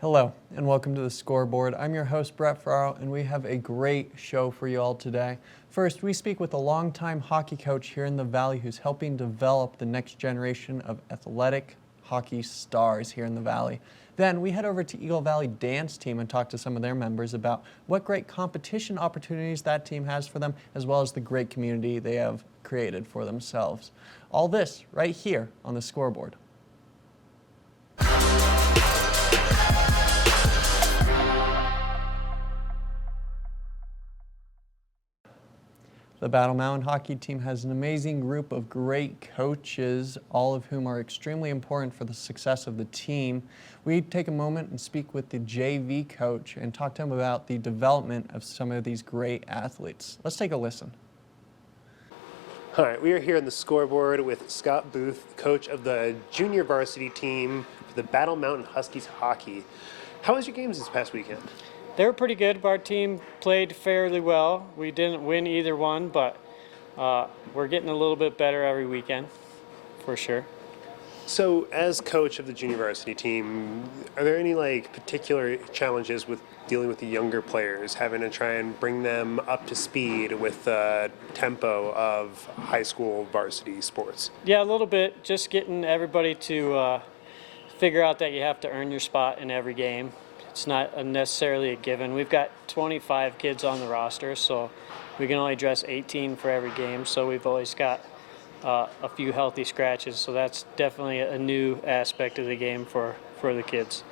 Hello, and welcome to the Scoreboard. I'm your host, Brett Farrell, and we have a great show for you all today. First, we speak with a longtime hockey coach here in the Valley who's helping develop the next generation of athletic hockey stars here in the Valley. Then we head over to Eagle Valley Dance Team and talk to some of their members about what great competition opportunities that team has for them, as well as the great community they have created for themselves. All this right here on the Scoreboard. The Battle Mountain hockey team has an amazing group of great coaches, all of whom are extremely important for the success of the team. We take a moment and speak with the JV coach and talk to him about the development of some of these great athletes. Let's take a listen. All right, we are here on the Scoreboard with Scott Booth, coach of the junior varsity team for the Battle Mountain Huskies hockey. How was your games this past weekend? They were pretty good. Our team played fairly well. We didn't win either one, but we're getting a little bit better every weekend, for sure. So, as coach of the junior varsity team, are there any particular challenges with dealing with the younger players, having to try and bring them up to speed with the tempo of high school varsity sports? Yeah, a little bit. Just getting everybody to figure out that you have to earn your spot in every game. It's not necessarily a given. We've got 25 kids on the roster, so we can only dress 18 for every game, so we've always got a few healthy scratches, so that's definitely a new aspect of the game for the kids.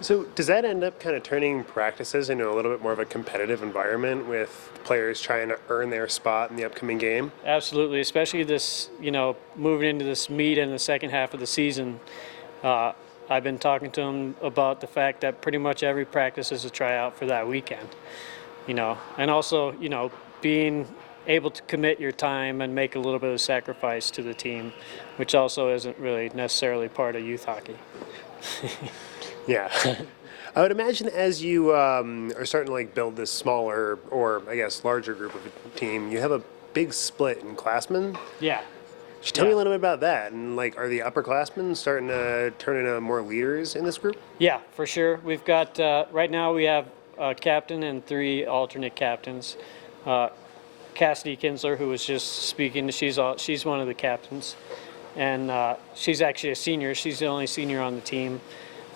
So does that end up kind of turning practices into a little bit more of a competitive environment with players trying to earn their spot in the upcoming game? Absolutely, especially this, moving into this meet in the second half of the season. I've been talking to them about the fact that pretty much every practice is a tryout for that weekend, and also, being able to commit your time and make a little bit of sacrifice to the team, which also isn't really necessarily part of youth hockey. Yeah. I would imagine as you are starting to build this smaller, or I guess larger group of a team, you have a big split in classmen. Yeah. Tell me a little bit about that. And are the upperclassmen starting to turn into more leaders in this group? Yeah, for sure. We've got right now we have a captain and 3 alternate captains. Cassidy Kinsler, who was just speaking, she's one of the captains, and she's actually a senior. She's the only senior on the team.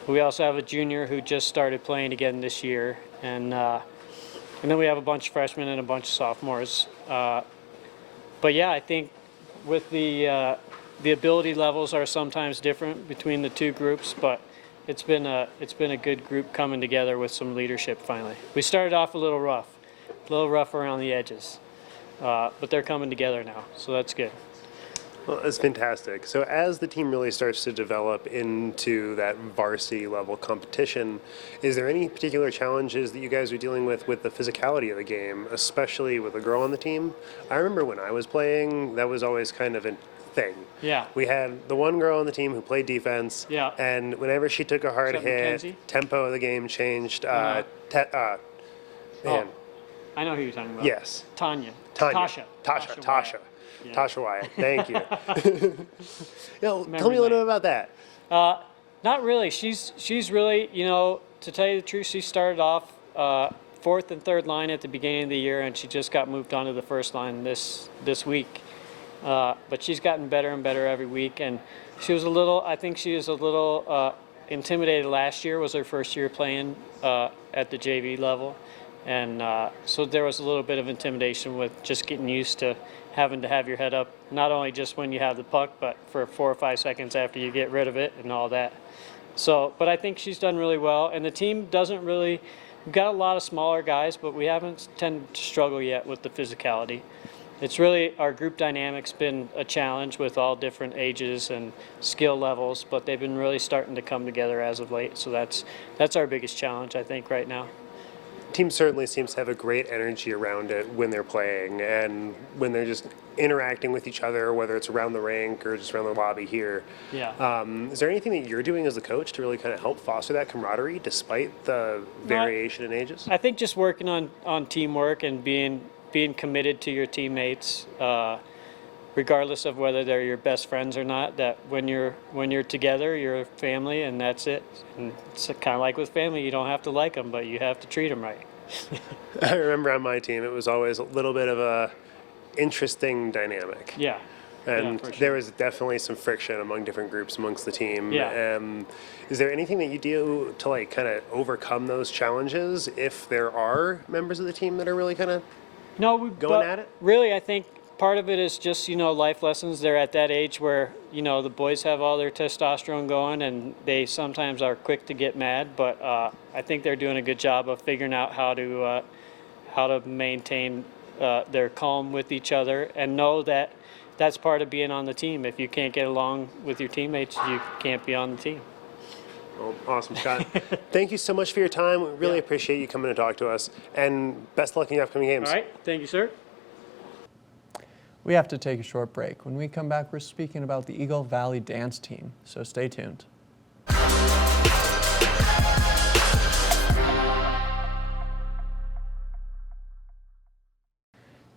We also have a junior who just started playing again this year, and then we have a bunch of freshmen and a bunch of sophomores. But yeah, I think with the ability levels are sometimes different between the two groups, but it's been a good group coming together with some leadership finally. We started off a little rough around the edges, but they're coming together now, so that's good. Well, that's fantastic. So as the team really starts to develop into that varsity level competition, is there any particular challenges that you guys are dealing with the physicality of the game, especially with a girl on the team? I remember when I was playing, that was always kind of a thing. Yeah. We had the one girl on the team who played defense, Yeah. and whenever she took a hard Is that hit, Mackenzie? tempo of the game changed. Uh-huh. Man, I know who you're talking about. yes. Tanya. Tasha. Wyatt. Yeah. Tasha Wyatt. Thank you. Tell me a Memory little bit lane. about that. Not really. She's really, to tell you the truth, she started off 4th and 3rd line at the beginning of the year, and she just got moved onto the 1st line this week. But she's gotten better and better every week, and I think she was a little intimidated last year. Was her first year playing at the JV level, and so there was a little bit of intimidation with just getting used to having to have your head up, not only just when you have the puck, but for 4 or 5 seconds after you get rid of it and all that. So, but I think she's done really well, and the team doesn't really, we've got a lot of smaller guys, but we haven't tended to struggle yet with the physicality. It's really, our group dynamic's been a challenge with all different ages and skill levels, but they've been really starting to come together as of late, so that's our biggest challenge, I think, right now. Team certainly seems to have a great energy around it when they're playing and when they're just interacting with each other, whether it's around the rink or just around the lobby here. Yeah. Is there anything that you're doing as a coach to really kind of help foster that camaraderie despite the variation in ages? I think just working on teamwork and being committed to your teammates, regardless of whether they're your best friends or not, that when you're together, you're a family, and that's it. And it's kind of like with family, you don't have to like them, but you have to treat them right. I remember on my team, it was always a little bit of a interesting dynamic. Yeah. And for sure. there was definitely some friction among different groups amongst the team. Yeah. Is there anything that you do to like kind of overcome those challenges if there are members of the team that are really kind of No, going at it? Really, I think part of it is just, life lessons. They're at that age where, the boys have all their testosterone going and they sometimes are quick to get mad, but I think they're doing a good job of figuring out how to maintain their calm with each other and know that that's part of being on the team. If you can't get along with your teammates, you can't be on the team. Well, awesome, Scott. Thank you so much for your time. We really appreciate you coming to talk to us. And best of luck in your upcoming games. All right. Thank you, sir. We have to take a short break. When we come back, we're speaking about the Eagle Valley dance team, so stay tuned.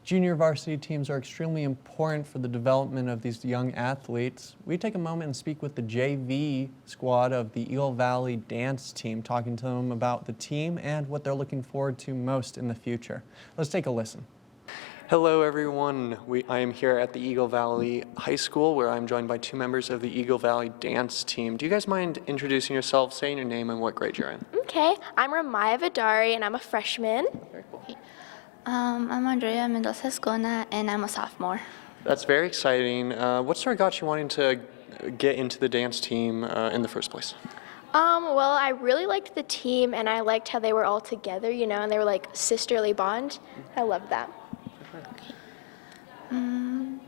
Junior varsity teams are extremely important for the development of these young athletes. We take a moment and speak with the JV squad of the Eagle Valley dance team, talking to them about the team and what they're looking forward to most in the future. Let's take a listen. Hello everyone, I am here at the Eagle Valley High School where I'm joined by two members of the Eagle Valley dance team. Do you guys mind introducing yourselves, saying your name and what grade you're in? Okay, I'm Ramaya Vidari and I'm a freshman. Very cool. I'm Andrea Mendoza-Escona, and I'm a sophomore. That's very exciting. What sort of got you wanting to get into the dance team in the first place? Well, I really liked the team and I liked how they were all together, and they were like sisterly bond. I loved that.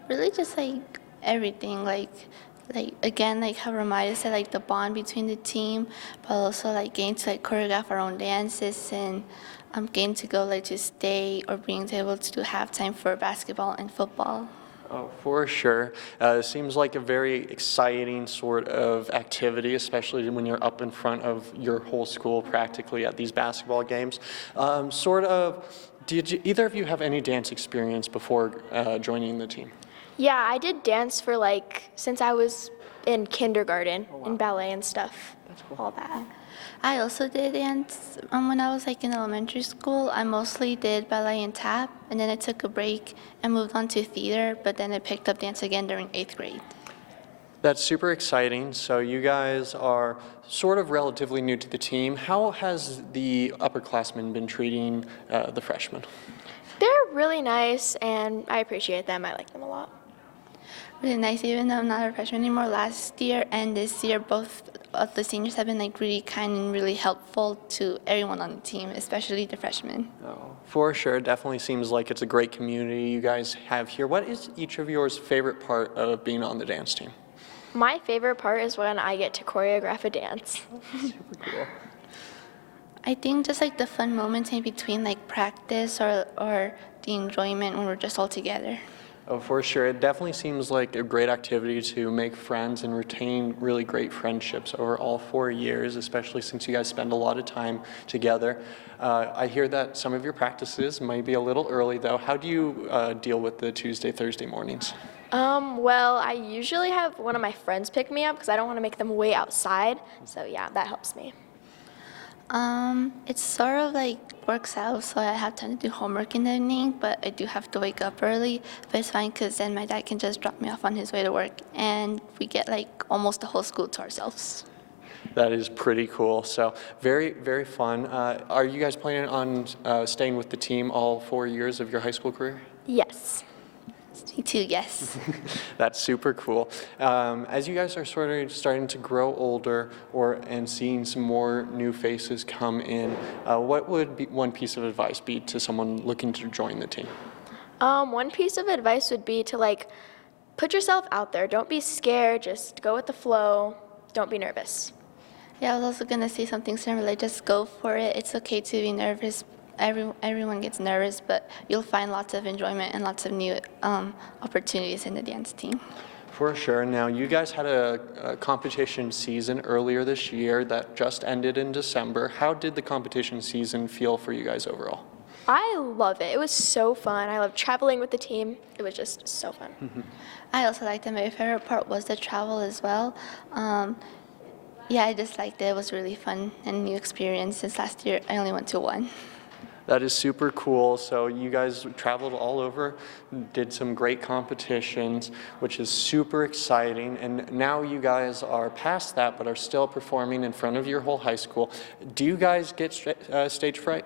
Really just like everything, like again, like how Ramaya said, like the bond between the team, but also like getting to like choreograph our own dances and getting to go like to state or being able to do halftime for basketball and football. Oh, for sure. It seems like a very exciting sort of activity, especially when you're up in front of your whole school practically at these basketball games. Did either of you have any dance experience before joining the team? Yeah, I did dance for since I was in kindergarten, in ballet and stuff. That's cool. All that. I also did dance when I was like in elementary school. I mostly did ballet and tap, and then I took a break and moved on to theater, but then I picked up dance again during 8th grade. That's super exciting. So you guys are sort of relatively new to the team. How has the upperclassmen been treating the freshmen? They're really nice and I appreciate them. I like them a lot. Really nice, even though I'm not a freshman anymore. Last year and this year, both of the seniors have been like really kind and really helpful to everyone on the team, especially the freshmen. Oh, for sure. It definitely seems like it's a great community you guys have here. What is each of yours favorite part of being on the dance team? My favorite part is when I get to choreograph a dance. Super cool. I think just like the fun moments in between like practice or the enjoyment when we're just all together. Oh, for sure. It definitely seems like a great activity to make friends and retain really great friendships over all 4 years, especially since you guys spend a lot of time together. I hear that some of your practices might be a little early, though. How do you deal with the Tuesday, Thursday mornings? Well, I usually have one of my friends pick me up because I don't want to make them wait outside. So yeah, that helps me. It's sort of like works out, so I have time to do homework in the evening, but I do have to wake up early. But it's fine because then my dad can just drop me off on his way to work, and we get like almost the whole school to ourselves. That is pretty cool. So very, very fun. Are you guys planning on staying with the team all 4 years of your high school career? Yes. Me too, yes. That's super cool. As you guys are sort of starting to grow older and seeing some more new faces come in, what would be one piece of advice be to someone looking to join the team? One piece of advice would be to put yourself out there. Don't be scared. Just go with the flow. Don't be nervous. Yeah, I was also gonna say something similar. Just go for it. It's okay to be nervous. Everyone gets nervous, but you'll find lots of enjoyment and lots of new opportunities in the dance team. For sure. Now, you guys had a competition season earlier this year that just ended in December. How did the competition season feel for you guys overall? I love it. It was so fun. I love traveling with the team. It was just so fun. I also liked it. My favorite part was the travel as well. Yeah, I just liked it. It was really fun and new experience. Since last year, I only went to one. That is super cool. So you guys traveled all over, did some great competitions, which is super exciting. And now you guys are past that, but are still performing in front of your whole high school. Do you guys get stage fright?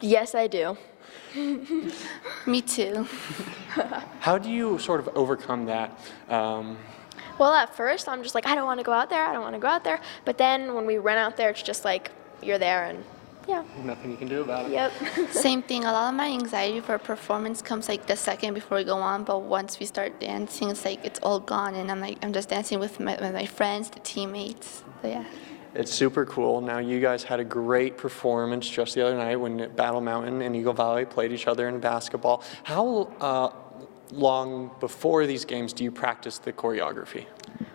Yes, I do. Me too. How do you sort of overcome that? Well, at first, I'm just like, I don't want to go out there. I don't want to go out there. But then when we run out there, it's just like, you're there and yeah. Nothing you can do about it. Yep. Same thing. A lot of my anxiety for a performance comes like the second before we go on, but once we start dancing, it's like it's all gone, and I'm just dancing with my friends, the teammates. So yeah. It's super cool. Now, you guys had a great performance just the other night when Battle Mountain and Eagle Valley played each other in basketball. How long before these games do you practice the choreography?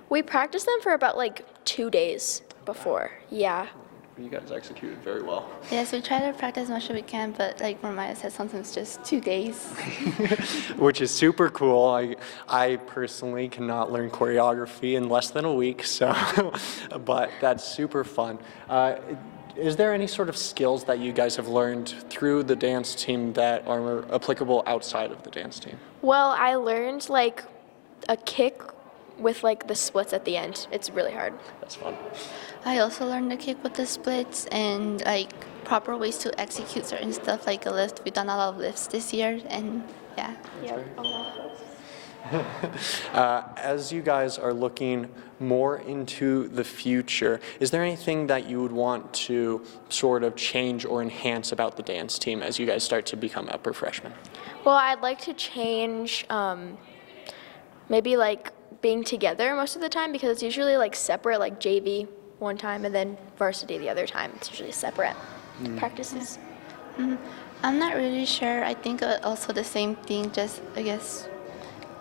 We practiced them for about like 2 days before. Yeah. You guys executed very well. Yes, we try to practice as much as we can, but like Mariah said, sometimes just 2 days. Which is super cool. I personally cannot learn choreography in less than a week, so, but that's super fun. Is there any sort of skills that you guys have learned through the dance team that are applicable outside of the dance team? Well, I learned like a kick with like the splits at the end. It's really hard. That's fun. I also learned to kick with the splits and like proper ways to execute certain stuff like a lift. We've done a lot of lifts this year, and yeah. Yep. As you guys are looking more into the future, is there anything that you would want to sort of change or enhance about the dance team as you guys start to become upper freshmen? Well, I'd like to change maybe like being together most of the time, because it's usually like separate, like JV one time and then varsity the other time. It's usually separate practices. I'm not really sure. I think also the same thing, just I guess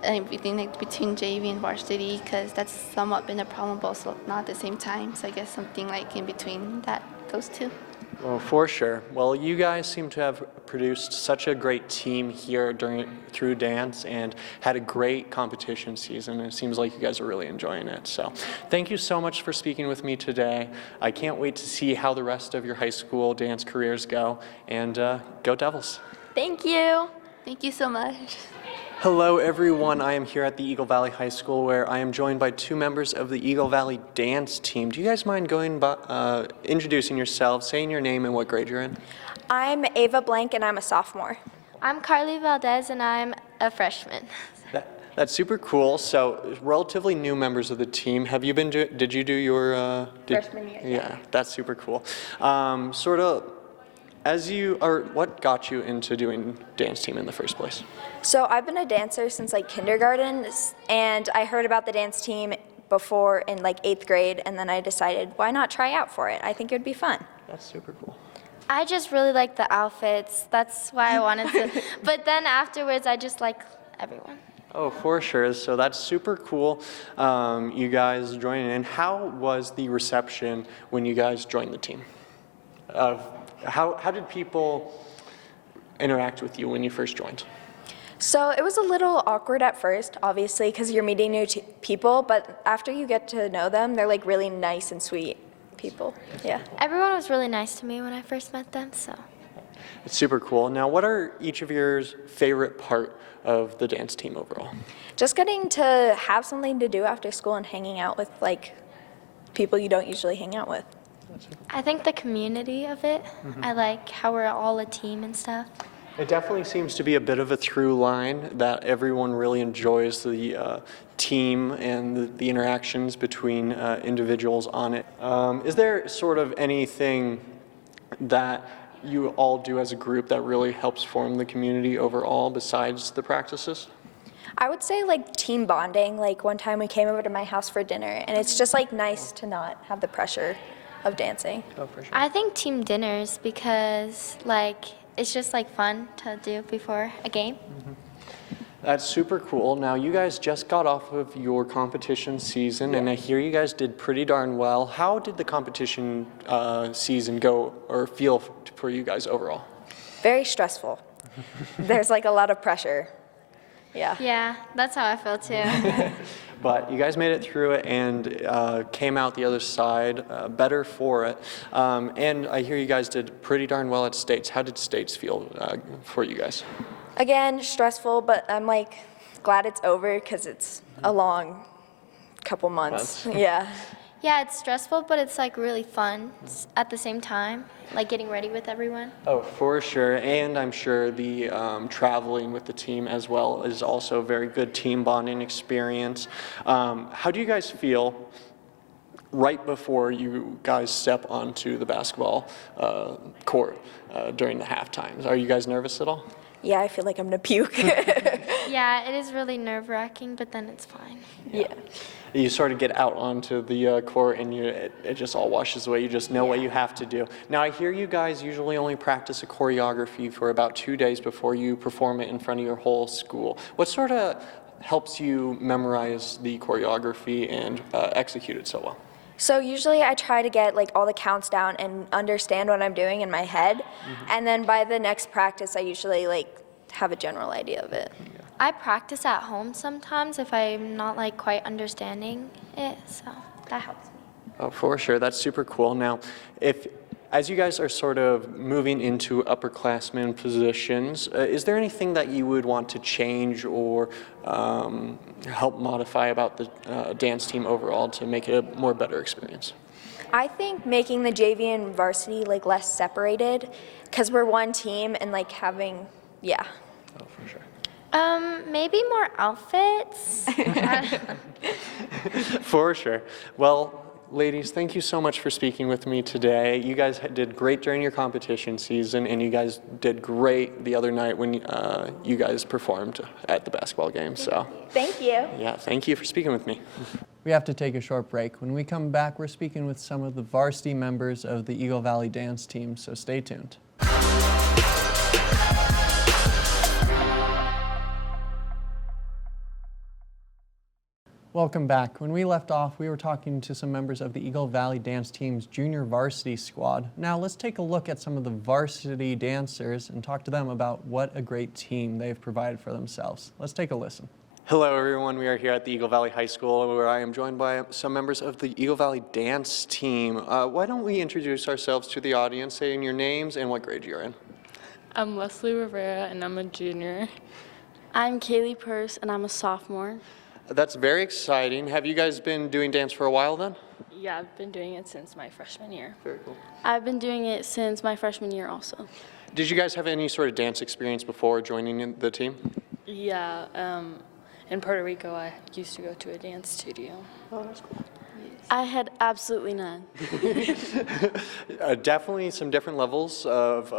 everything like between JV and varsity, because that's somewhat been a problem, but also not at the same time. So I guess something like in between those two. Well, for sure. Well, you guys seem to have produced such a great team here through dance and had a great competition season. It seems like you guys are really enjoying it. So thank you so much for speaking with me today. I can't wait to see how the rest of your high school dance careers go. And go Devils. Thank you. Thank you so much. Hello everyone, I am here at the Eagle Valley High School where I am joined by 2 members of the Eagle Valley dance team. Do you guys mind going by, introducing yourselves, saying your name and what grade you're in? I'm Ava Blank and I'm a sophomore. I'm Carly Valdez and I'm a freshman. That's super cool. So relatively new members of the team. Have you been, did you do your? Freshman year, Yeah, that's super cool. Sort of, what got you into doing dance team in the first place? So I've been a dancer since like kindergarten, and I heard about the dance team before in like 8th grade, and then I decided, why not try out for it? I think it would be fun. That's super cool. I just really like the outfits. That's why I wanted to. But then afterwards, I just like everyone. Oh, for sure. So that's super cool. You guys joining in. How was the reception when you guys joined the team? How did people interact with you when you first joined? So it was a little awkward at first, obviously, because you're meeting new people, but after you get to know them, they're like really nice and sweet people. Yeah. Everyone was really nice to me when I first met them, so. It's super cool. Now, what are each of your favorite part of the dance team overall? Just getting to have something to do after school and hanging out with like people you don't usually hang out with. I think the community of it. I like how we're all a team and stuff. It definitely seems to be a bit of a through line that everyone really enjoys the team and the interactions between individuals on it. Is there sort of anything that you all do as a group that really helps form the community overall besides the practices? I would say like team bonding. Like one time we came over to my house for dinner, and it's just like nice to not have the pressure of dancing. Oh, for sure. I think team dinners because like it's just like fun to do before a game. That's super cool. Now, you guys just got off of your competition season, and I hear you guys did pretty darn well. How did the competition season go or feel for you guys overall? very stressful. There's like a lot of pressure. Yeah. Yeah, that's how I feel too. But you guys made it through it and came out the other side better for it. And I hear you guys did pretty darn well at States. How did States feel for you guys? Again, stressful, but I'm like glad it's over because it's a long couple months. Yeah. Yeah, it's stressful, but it's like really fun at the same time, like getting ready with everyone. Oh, for sure. And I'm sure the traveling with the team as well is also a very good team bonding experience. How do you guys feel right before you guys step onto the basketball court during the half times? Are you guys nervous at all? Yeah, I feel like I'm gonna puke. Yeah, it is really nerve-wracking, but then it's fine. Yeah. You sort of get out onto the court and it just all washes away. You just know what you have to do. Now, I hear you guys usually only practice a choreography for about 2 days before you perform it in front of your whole school. What sort of helps you memorize the choreography and execute it so well? So usually I try to get like all the counts down and understand what I'm doing in my head. And then by the next practice, I usually like have a general idea of it. I practice at home sometimes if I'm not like quite understanding it, so that helps me. Oh, for sure. That's super cool. Now, as you guys are sort of moving into upperclassmen positions, is there anything that you would want to change or help modify about the dance team overall to make it a more better experience? I think making the JV and varsity like less separated, because we're one team and like having, yeah. Oh, for sure. Maybe more outfits. For sure. Well, ladies, thank you so much for speaking with me today. You guys did great during your competition season, and you guys did great the other night when you guys performed at the basketball game. So, Thank you. yeah, thank you for speaking with me. We have to take a short break. When we come back, we're speaking with some of the varsity members of the Eagle Valley dance team, so stay tuned. Welcome back. When we left off, we were talking to some members of the Eagle Valley dance team's junior varsity squad. Now let's take a look at some of the varsity dancers and talk to them about what a great team they've provided for themselves. Let's take a listen. Hello everyone, we are here at the Eagle Valley High School where I am joined by some members of the Eagle Valley dance team. Why don't we introduce ourselves to the audience, saying your names and what grade you're in. I'm Leslie Rivera, and I'm a junior. I'm Kaylee Purse, and I'm a sophomore. That's very exciting. Have you guys been doing dance for a while then? Yeah, I've been doing it since my freshman year. Very cool. I've been doing it since my freshman year also. Did you guys have any sort of dance experience before joining in the team? Yeah, in Puerto Rico, I used to go to a dance studio. Oh, that's cool. I had absolutely none. Definitely some different levels of,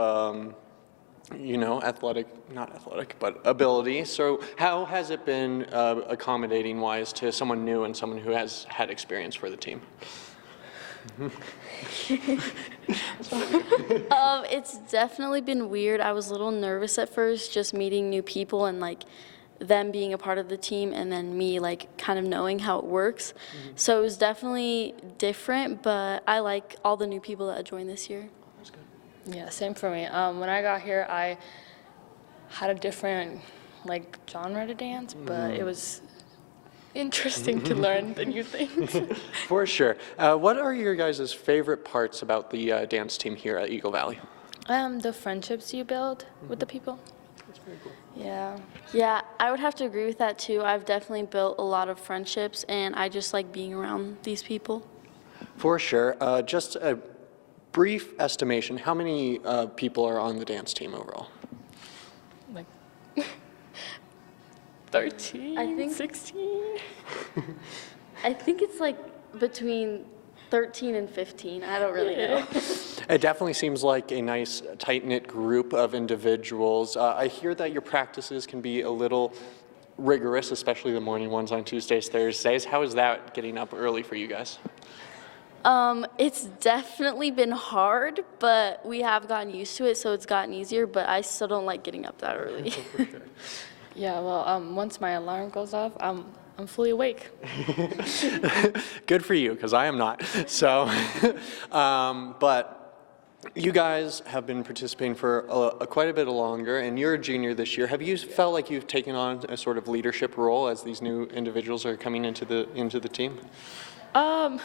not athletic, but ability. So how has it been accommodating-wise to someone new and someone who has had experience for the team? It's definitely been weird. I was a little nervous at first, just meeting new people and like them being a part of the team and then me like kind of knowing how it works. So it was definitely different, but I like all the new people that joined this year. Yeah, same for me. When I got here, I had a different like genre to dance, but it was interesting to learn the new things. For sure. What are your guys' favorite parts about the dance team here at Eagle Valley? The friendships you build with the people. That's very cool. Yeah. Yeah, I would have to agree with that too. I've definitely built a lot of friendships and I just like being around these people. For sure. Just a brief estimation, how many people are on the dance team overall? Like 13, I think 16. I think it's like between 13 and 15. I don't really know. It definitely seems like a nice tight-knit group of individuals. I hear that your practices can be a little rigorous, especially the morning ones on Tuesdays, Thursdays. How is that getting up early for you guys? It's definitely been hard, but we have gotten used to it, so it's gotten easier, but I still don't like getting up that early. For sure. Yeah, well, once my alarm goes off, I'm fully awake. Good for you, because I am not. So, but You guys have been participating for quite a bit longer, and you're a junior this year. Have you felt like you've taken on a sort of leadership role as these new individuals are coming into the team? Not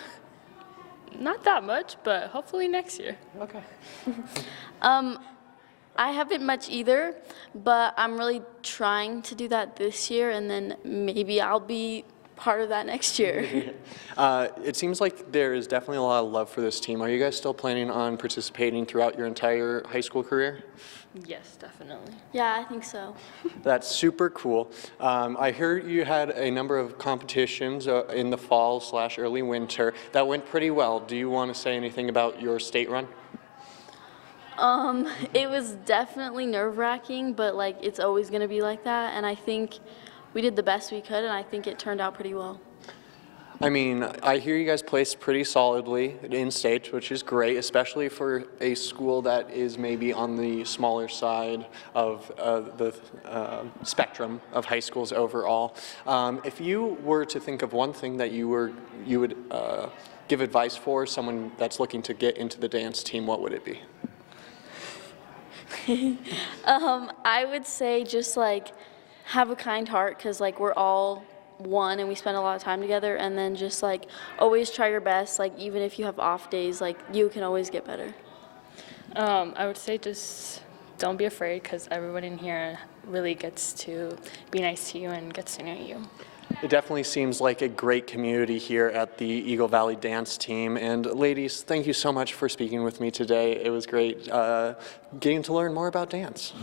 that much, but hopefully next year. Okay. I haven't much either, but I'm really trying to do that this year, and then maybe I'll be part of that next year. It seems like there is definitely a lot of love for this team. Are you guys still planning on participating throughout your entire high school career? Yes, definitely. Yeah, I think so. That's super cool. I heard you had a number of competitions in the fall/early winter that went pretty well. Do you want to say anything about your state run? It was definitely nerve-wracking, but like it's always going to be like that, and I think we did the best we could, and I think it turned out pretty well. I mean, I hear you guys placed pretty solidly in state, which is great, especially for a school that is maybe on the smaller side of the spectrum of high schools overall. If you were to think of one thing that you would give advice for someone that's looking to get into the dance team, what would it be? I would say just like have a kind heart, because like we're all one and we spend a lot of time together, and then just like always try your best, like even if you have off days, like you can always get better. I would say just don't be afraid, because everyone in here really gets to be nice to you and gets to know you. It definitely seems like a great community here at the Eagle Valley Dance Team. And ladies, thank you so much for speaking with me today. It was great getting to learn more about dance.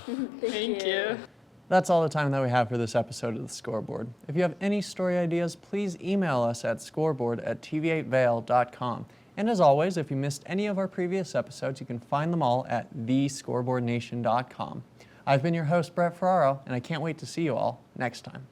Thank you. That's all the time that we have for this episode of The Scoreboard. If you have any story ideas, please email us at scoreboard@tv8vail.com. And as always, if you missed any of our previous episodes, you can find them all at thescoreboardnation.com. I've been your host, Brett Ferraro, and I can't wait to see you all next time.